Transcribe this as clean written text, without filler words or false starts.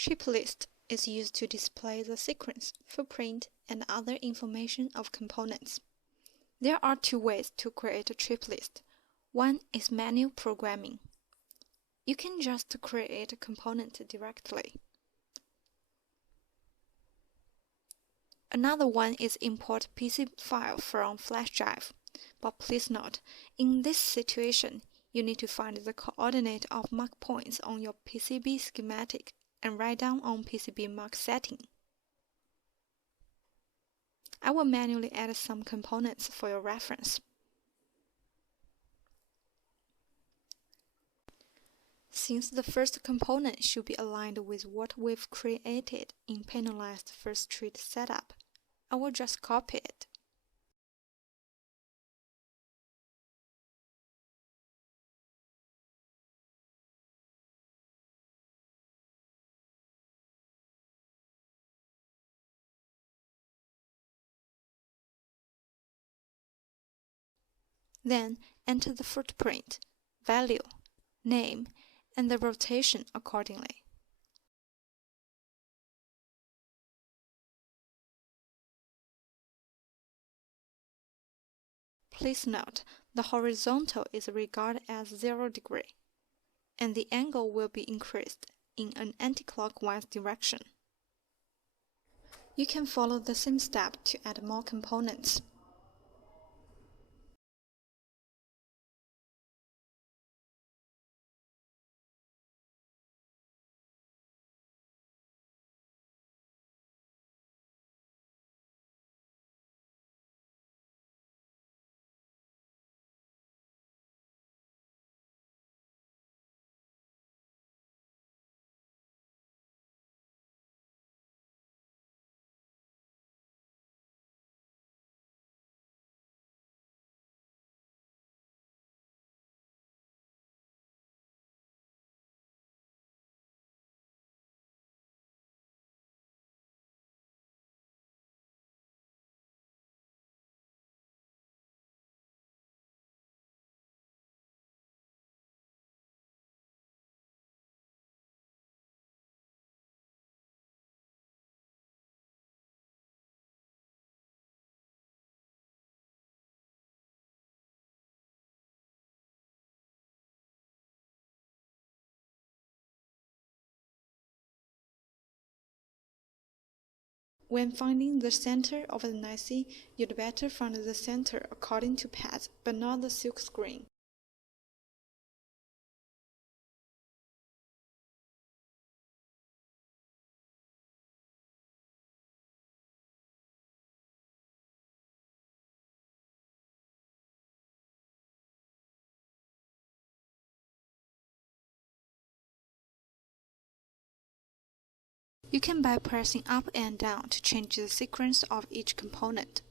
Trip list is used to display the sequence, footprint, and other information of components. There are two ways to create a trip list. One is manual programming. You can just create a component directly. Another one is import PC file from flash drive. But please note, in this situation, you need to find the coordinate of mark points on your PCB schematic and write down on PCB mark setting. I will manually add some components for your reference. Since the first component should be aligned with what we've created in panelized first treat setup, I will just copy it. Then enter the footprint, value, name, and the rotation accordingly. Please note, the horizontal is regarded as 0 degree, and the angle will be increased in an anti-clockwise direction. You can follow the same step to add more components. When finding the center of an IC, you'd better find the center according to path, but not the silk screen. You can by pressing up and down to change the sequence of each component.